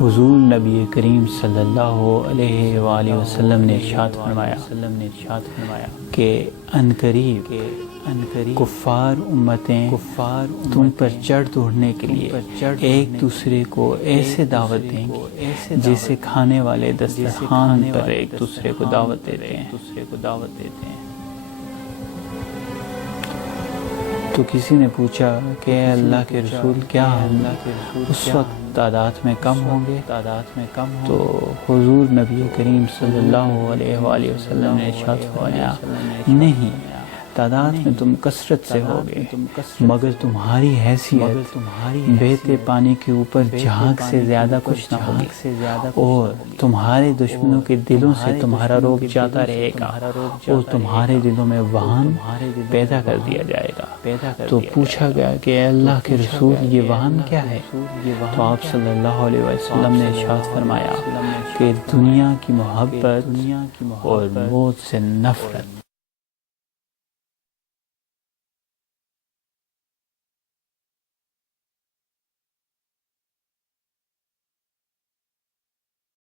حضور نبی کریم صلی اللہ علیہ وآلہ وسلم نے ارشاد فرمایا کہ عنقریب کفار امتیں تم پر چڑھ دوڑنے کے لیے ایک دوسرے کو ایسے دعوت دیں گے جیسے کھانے والے دسترخوان پر ایک دوسرے کو دعوت دیتے ہیں۔ تو کسی نے پوچھا کہ اے اللہ کے رسول کیا ہم اس وقت تعداد میں کم ہوں گے؟ تو حضور نبی کریم صلی اللہ علیہ وآلہ وسلم نے ارشاد فرمایا نہیں، تعداد میں تم کثرت سے ہوگے، مگر تمہاری حیثیت بہتے پانی کے اوپر جھاگ سے زیادہ کچھ نہ ہوگی، اور تمہارے دشمنوں کے دلوں سے تمہارا روب جاتا رہے گا، اور تمہارے دلوں میں وہن پیدا کر دیا جائے گا۔ تو پوچھا گیا کہ اے اللہ کے رسول یہ وہن کیا ہے؟ تو آپ صلی اللہ علیہ وسلم نے ارشاد فرمایا کہ دنیا کی محبت اور موت سے نفرت۔